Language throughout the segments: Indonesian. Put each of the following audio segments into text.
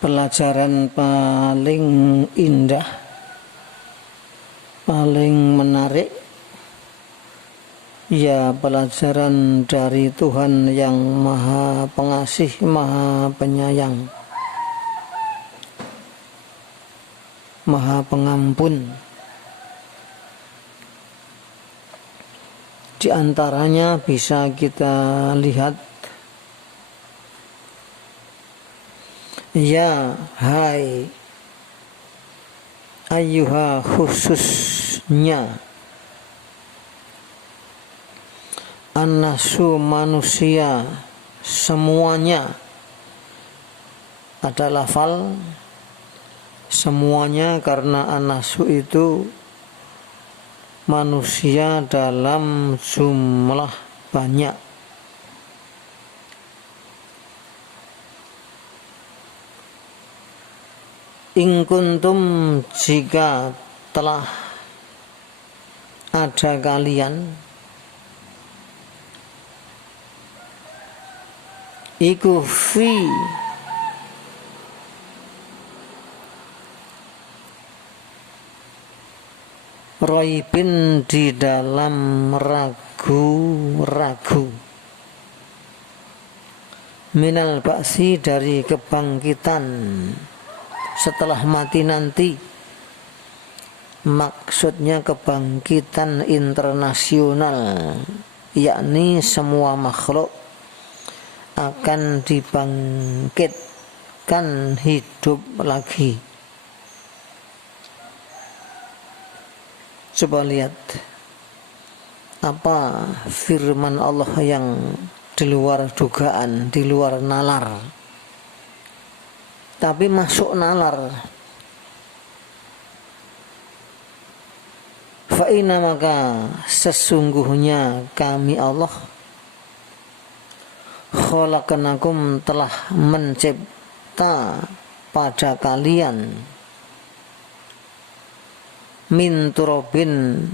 Pelajaran paling indah, paling menarik, ya pelajaran dari Tuhan yang Maha Pengasih, Maha Penyayang, Maha Pengampun. Di antaranya bisa kita lihat, ya hai ayyuha, khususnya annasu, manusia semuanya. Ada lafal semuanya karena annasu itu manusia dalam jumlah banyak. In kuntum, jika telah ada kalian, iku fi raibin, di dalam ragu-ragu, minal ba'si, dari kebangkitan setelah mati nanti. Maksudnya kebangkitan internasional, yakni semua makhluk akan dibangkitkan hidup lagi. Coba lihat apa firman Allah yang di luar dugaan, di luar nalar, tapi masuk nalar. Fa'ina, maka sesungguhnya kami Allah, khalaqnakum, telah mencipta pada kalian, min turabin,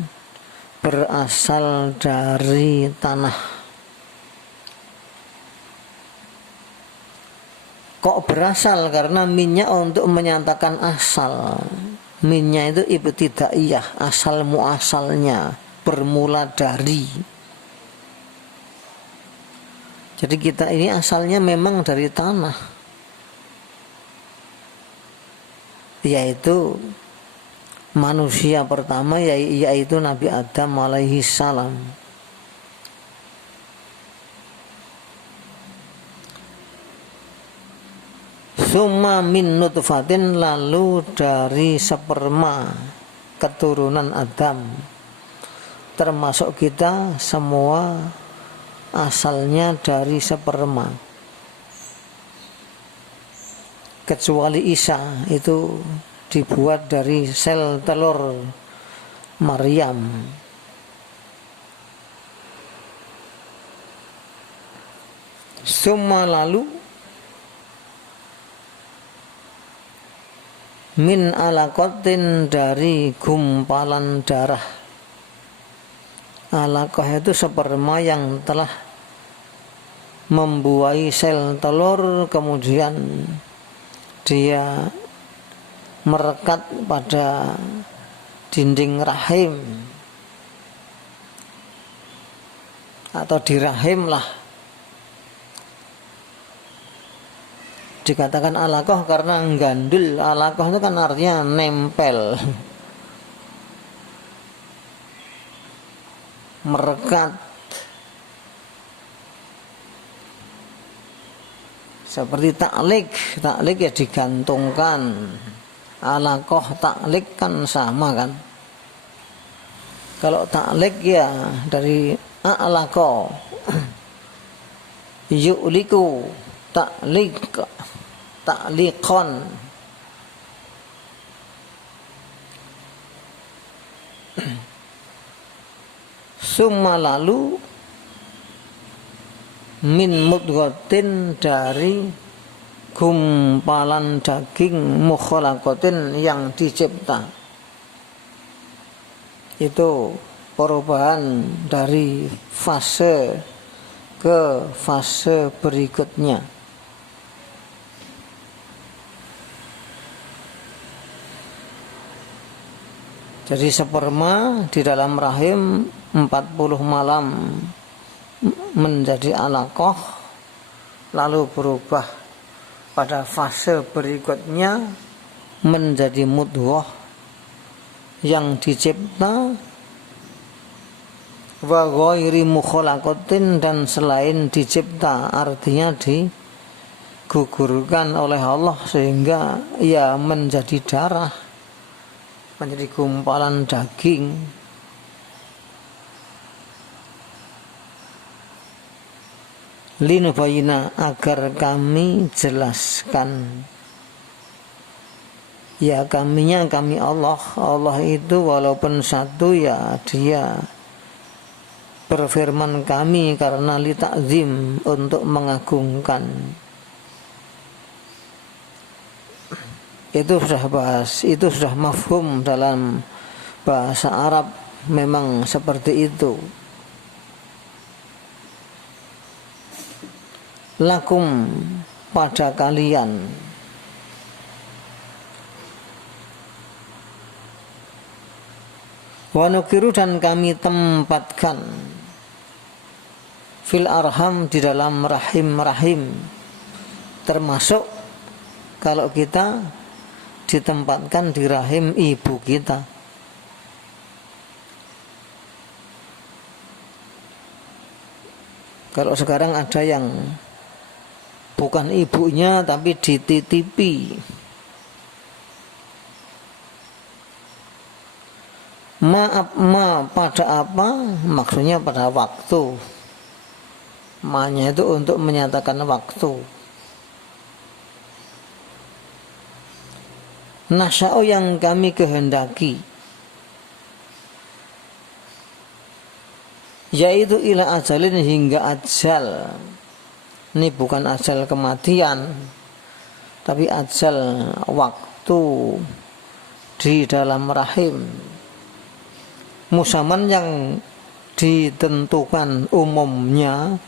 berasal dari tanah. Kok berasal? Karena minnya untuk menyatakan asal. Minnya itu ibtidaiyah, asal muasalnya, bermula dari. Jadi kita ini asalnya memang dari tanah, yaitu manusia pertama, yaitu Nabi Adam alaihi salam. Summa min nutfatin, lalu dari sperma keturunan Adam, termasuk kita semua asalnya dari sperma, kecuali Isa itu dibuat dari sel telur Maryam. Summa, lalu min alaqatin, dari gumpalan darah. Alaqah itu sperma yang telah membuahi sel telur, kemudian dia merekat pada dinding rahim atau di rahim lah. Dikatakan alaqah karena gandul. Alaqah itu kan artinya nempel, merekat. Seperti taklik, taklik ya digantungkan. Alaqah, taklik kan sama kan. Kalau taklik ya dari a'laqa, yu'liku, taklik, takliqan. Summa, lalu min mudghatin, dari gumpalan daging, mukhalaqatin, yang dicipta. Itu perubahan dari fase ke fase berikutnya. Jadi sperma di dalam rahim 40 malam menjadi alaqah, lalu berubah pada fase berikutnya menjadi mudghah yang dicipta wa ghairi mukhalaqatin, dan selain dicipta artinya digugurkan oleh Allah sehingga ia menjadi darah, menjadi gumpalan daging. Linubayina, agar kami jelaskan. Ya kaminya kami Allah. Allah itu walaupun satu, ya dia berfirman kami karena li ta'zim, untuk mengagungkan. Itu sudah bahas, itu sudah mafhum dalam bahasa Arab, memang seperti itu. Lakum, pada kalian. Wa nukiru, dan kami tempatkan. Fil arham, di dalam rahim-rahim. Termasuk kalau kita ditempatkan di rahim ibu kita. Kalau sekarang ada yang bukan ibunya tapi dititipi. Pada apa? Maksudnya pada waktu. Ma-nya itu untuk menyatakan waktu. Nasya'u, yang kami kehendaki, yaitu ila ajalin, hingga ajal. Ini bukan ajal kematian, tapi ajal waktu di dalam rahim. Musaman, yang ditentukan umumnya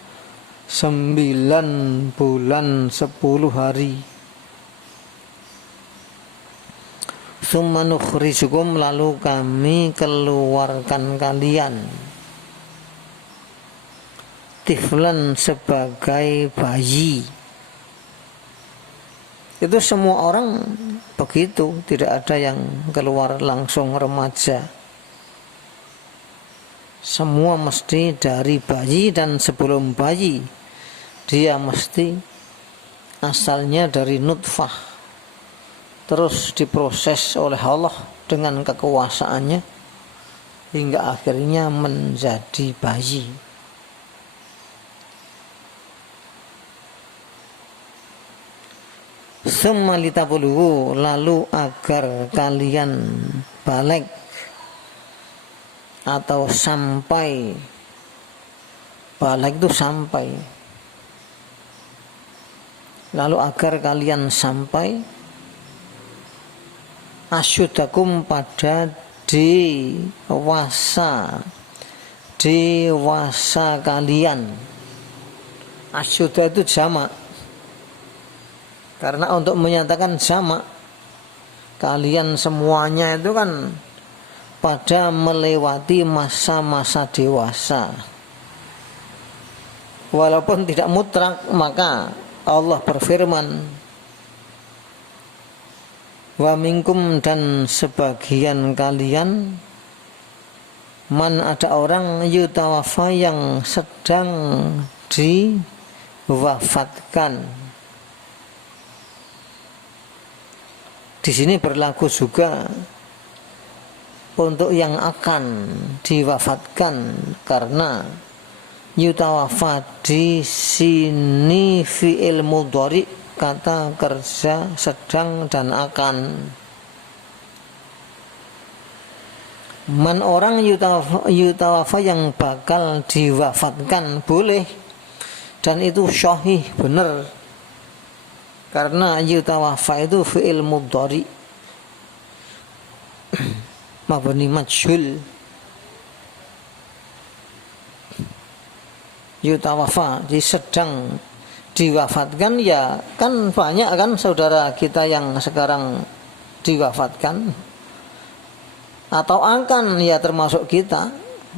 9 bulan 10 hari. Summa nukhrijukum, lalu kami keluarkan kalian tiflan, sebagai bayi. Itu semua orang begitu, tidak ada yang keluar langsung remaja. Semua mesti dari bayi, dan sebelum bayi dia mesti asalnya dari nutfah, terus diproses oleh Allah dengan kekuasaannya hingga akhirnya menjadi bayi. Summa litablugu, lalu agar kalian balik atau sampai. Balik itu sampai. Lalu agar kalian sampai asyudakum, pada dewasa kalian. Asyuda itu jamak, karena untuk menyatakan jamak, kalian semuanya itu kan pada melewati masa-masa dewasa. Walaupun tidak mutlak, maka Allah berfirman, wa minkum, dan sebagian kalian, man, ada orang, yutawafa, yang sedang diwafatkan. Di sini berlaku juga untuk yang akan diwafatkan, karena yutawafa di sini fi'il mudhari, kata kerja sedang dan akan. Man, orang yutawafa, yang bakal diwafatkan, boleh, dan itu syahih, benar, karena yutawafa itu fi'il mudhari mabni majhul. Yutawafa, jadi sedang diwafatkan, ya kan banyak kan saudara kita yang sekarang diwafatkan. atau akan ya termasuk kita,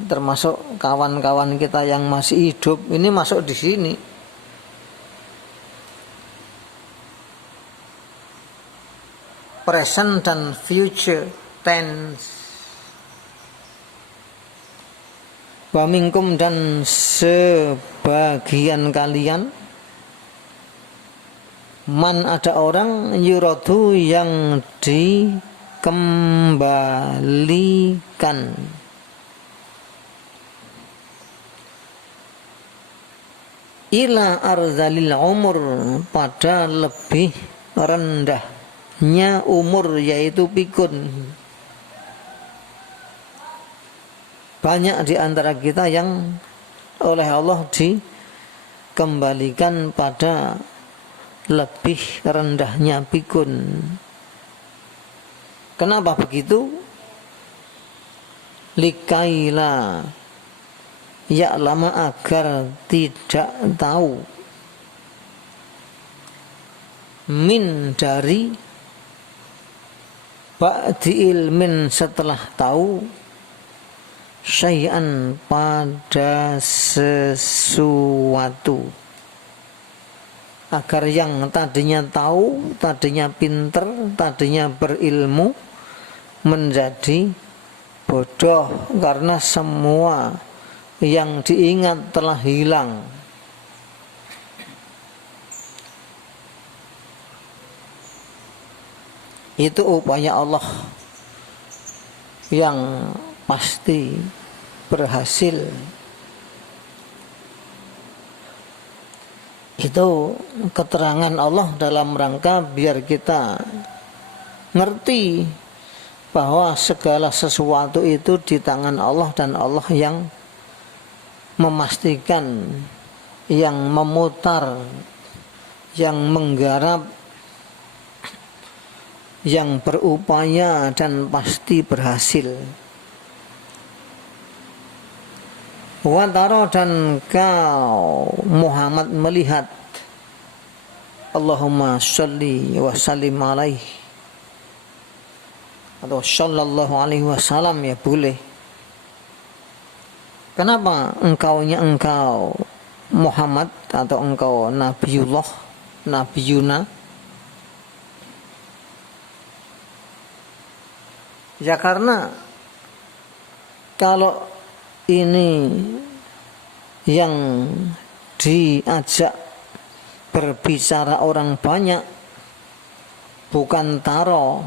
termasuk kawan-kawan kita yang masih hidup ini masuk di sini. Present dan future tense. Wa minkum dan sebagian kalian, man ada orang yuradu yang dikembalikan ila arzalil umur, pada lebih rendahnya umur, yaitu pikun. Banyak di antara kita yang oleh Allah dikembalikan pada lebih rendahnya pikun. Kenapa begitu? Likaila ya'lama, agar tidak tahu, min dari ba'di ilmin, setelah tahu, syai'an pada sesuatu, agar yang tadinya tahu, tadinya pinter, tadinya berilmu menjadi bodoh karena semua yang diingat telah hilang. Itu upaya Allah yang pasti berhasil. Itu keterangan Allah dalam rangka biar kita ngerti bahwa segala sesuatu itu di tangan Allah, dan Allah yang memastikan, yang memutar, yang menggarap, yang berupaya dan pasti berhasil. Wataro, dan kau Muhammad melihat, Allahumma sholli wa sallim alaihi, atau sallallahu alaihi wasallam ya boleh. Kenapa engkaunya engkau Muhammad atau engkau Nabiullah, Nabiyuna? Ya karena kalau ini yang diajak berbicara orang banyak, bukan taro,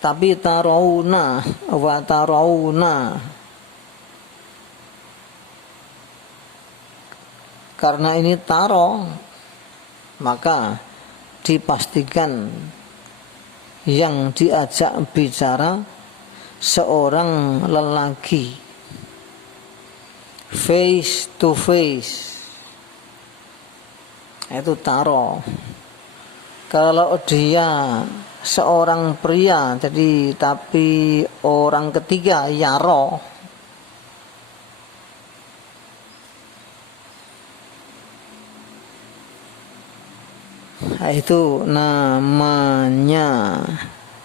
tapi tarawna wa tarawna. Karena ini taro, maka dipastikan yang diajak bicara seorang lelaki, face to face, itu taro. Kalau dia seorang pria, jadi tapi orang ketiga yaro. Itu namanya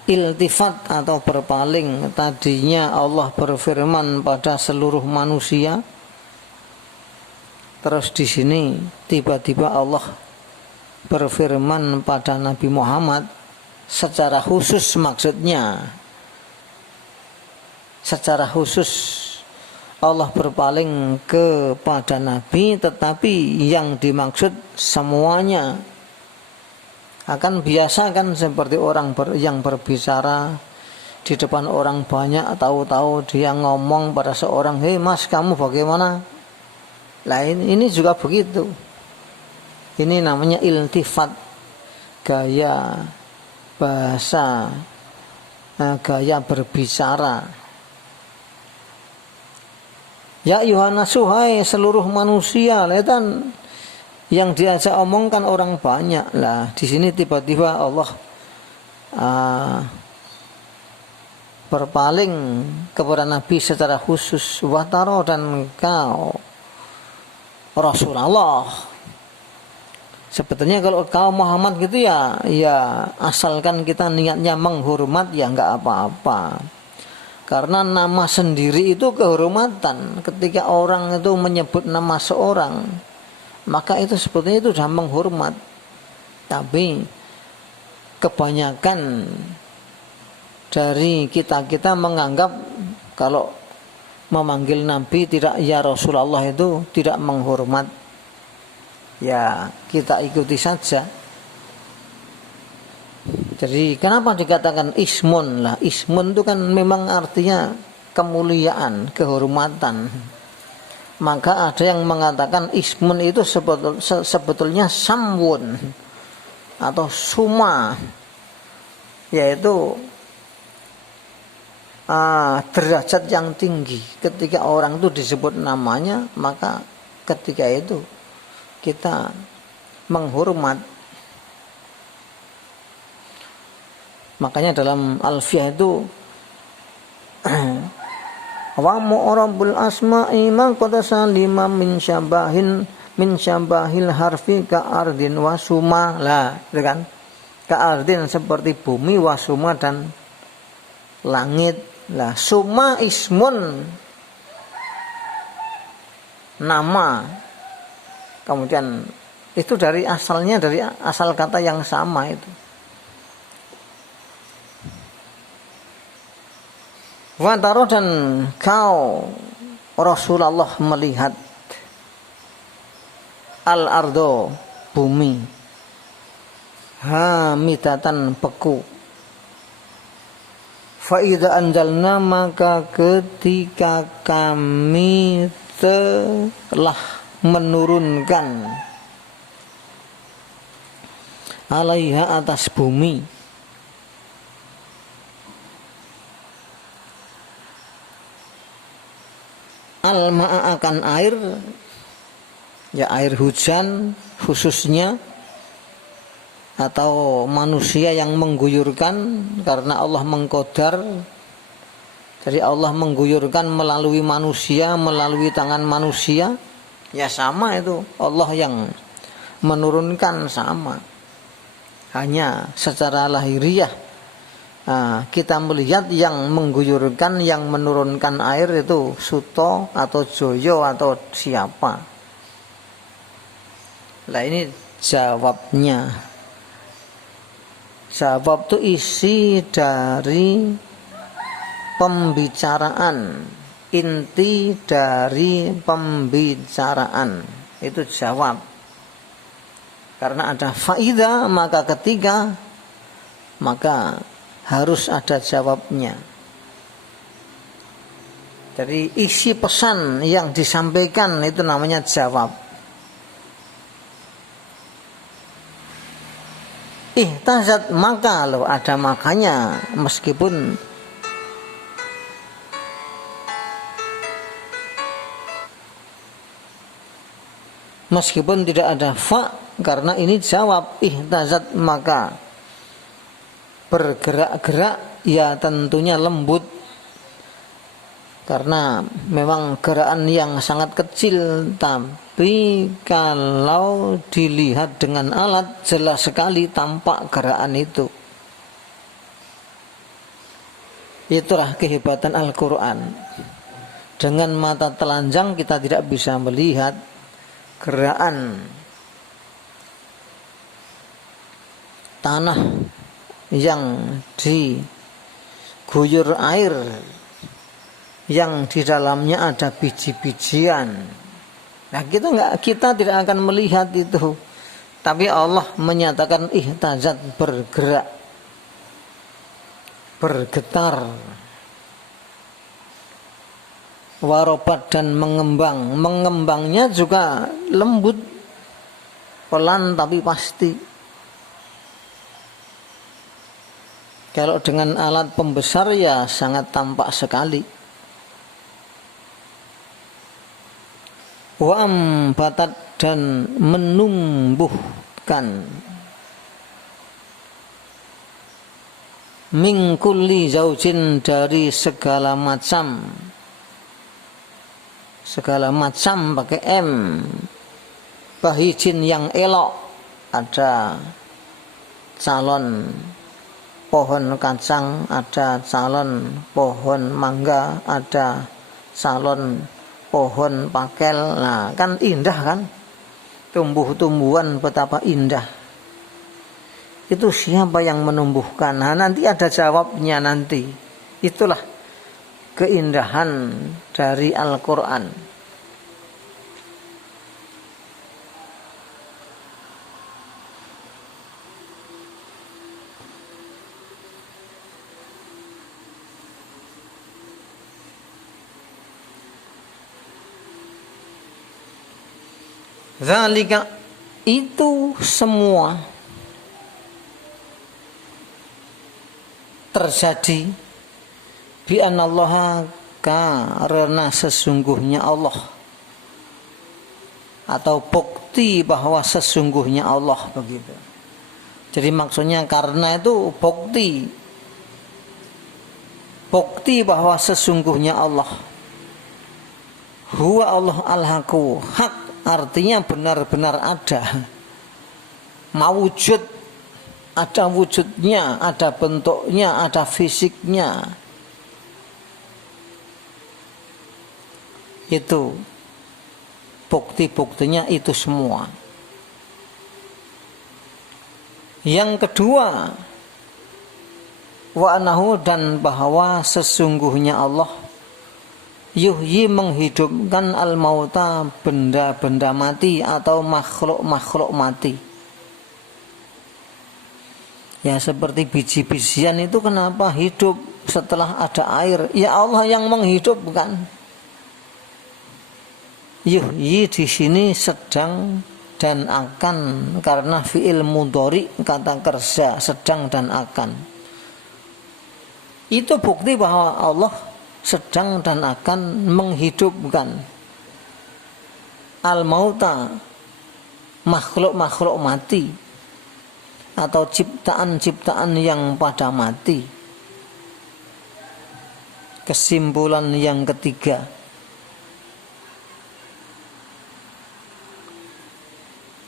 iltifat atau berpaling. Tadinya Allah berfirman pada seluruh manusia, terus di sini tiba-tiba Allah berfirman pada Nabi Muhammad secara khusus. Maksudnya secara khusus Allah berpaling kepada Nabi, tetapi yang dimaksud semuanya. Akan biasa kan seperti orang yang berbicara di depan orang banyak, tahu-tahu dia ngomong pada seorang, hei mas kamu bagaimana? Lain ini juga begitu. Ini namanya iltifat, gaya bahasa, gaya berbicara. Ya Yohanesu, hai seluruh manusia, lihat yang diajak omongkan orang banyak lah. Di sini tiba-tiba Allah berpaling kepada Nabi secara khusus. Wataro, dan kau Rasulullah Sebetulnya kalau kau Muhammad gitu ya asalkan kita niatnya menghormat ya nggak apa-apa. Karena nama sendiri itu kehormatan. Ketika orang itu menyebut nama seorang, maka itu sebetulnya itu sudah menghormat. Tapi kebanyakan dari kita menganggap kalau memanggil Nabi tidak ya Rasulullah itu tidak menghormat. Ya kita ikuti saja. Jadi kenapa dikatakan ismun lah? Ismun itu kan memang artinya kemuliaan, kehormatan. Maka ada yang mengatakan ismun itu sebetulnya samwun atau suma, yaitu derajat yang tinggi. Ketika orang itu disebut namanya, maka ketika itu kita menghormat. Makanya dalam Alfiyah itu wa mu'rabul asma'i man qad salima min syabahil harfi ka ardin wa suma lah, gitu kan? Ka ardin seperti bumi, wa suma dan langit. Lah suma ismun nama. Kemudian itu dari asalnya dari asal kata yang sama itu. Wantaro dan kau Rasulullah melihat al-ardo bumi hamidatan beku. Fa idza anzalna maka ketika kami telah menurunkan alaiha atas bumi al-ma'a akan air, ya air hujan khususnya, atau manusia yang mengguyurkan karena Allah mengqadar. Jadi Allah mengguyurkan melalui manusia, melalui tangan manusia, ya sama itu Allah yang menurunkan sama. Hanya secara lahiriah kita melihat yang mengguyurkan, yang menurunkan air itu Suto atau Joyo atau siapa. Nah ini jawabnya. Jawab itu isi dari pembicaraan, inti dari pembicaraan itu jawab. Karena ada faida maka ketiga maka harus ada jawabnya. Jadi isi pesan yang disampaikan itu namanya jawab. Ihtazat maka loh, ada makanya meskipun tidak ada fa, karena ini jawab. Ihtazat maka bergerak-gerak, ya tentunya lembut, karena memang gerakan yang sangat kecil, tapi kalau dilihat dengan alat jelas sekali tampak gerakan itu. Itulah kehebatan Al-Quran. Dengan mata telanjang kita tidak bisa melihat gerakan tanah yang diguyur air, yang di dalamnya ada biji-bijian. Nah kita tidak akan melihat itu, tapi Allah menyatakan ihtazat, bergerak, bergetar, warobat dan mengembang. Mengembangnya juga lembut, pelan tapi pasti. Kalau dengan alat pembesar ya sangat tampak sekali. Wa ambatat dan menumbuhkan min kulli zaujin dari segala macam pakai M, bahijin yang elok ada calon pohon kacang, ada calon pohon mangga, ada calon pohon pakel. Nah, kan indah kan? Tumbuh-tumbuhan betapa indah. Itu siapa yang menumbuhkan? Nah, nanti ada jawabnya nanti. Itulah keindahan dari Al-Quran. Zalika, itu semua terjadi bi anallaha, karena sesungguhnya Allah, atau bukti bahwa sesungguhnya Allah, begitu. Jadi maksudnya karena itu bukti bahwa sesungguhnya Allah. Huwa Allah al-haqu, hak artinya benar-benar ada, mawujud, ada wujudnya, ada bentuknya, ada fisiknya. Itu bukti-buktinya itu semua. Yang kedua, wa anahu, dan bahwa sesungguhnya Allah yuhyi, menghidupkan al-mauta, benda-benda mati atau makhluk-makhluk mati. Ya seperti biji-bijian itu kenapa hidup setelah ada air? Ya Allah yang menghidupkan. Yuhyi di sini sedang dan akan, karena fi'il mudhari, kata kerja, sedang dan akan. Itu bukti bahwa Allah sedang dan akan menghidupkan al-mauta, makhluk-makhluk mati atau ciptaan-ciptaan yang pada mati. Kesimpulan yang ketiga,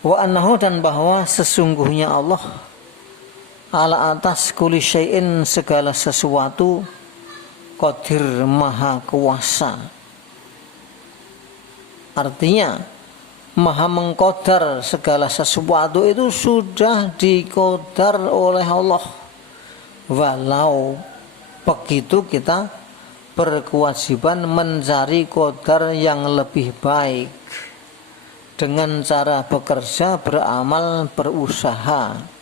wa annahu, dan bahwa sesungguhnya Allah ala atas kulli syai'in, segala sesuatu, qadir, maha kuasa. Artinya maha mengkodar segala sesuatu itu sudah dikodar oleh Allah. Walau begitu kita berkewajiban mencari kodar yang lebih baik dengan cara bekerja, beramal, berusaha.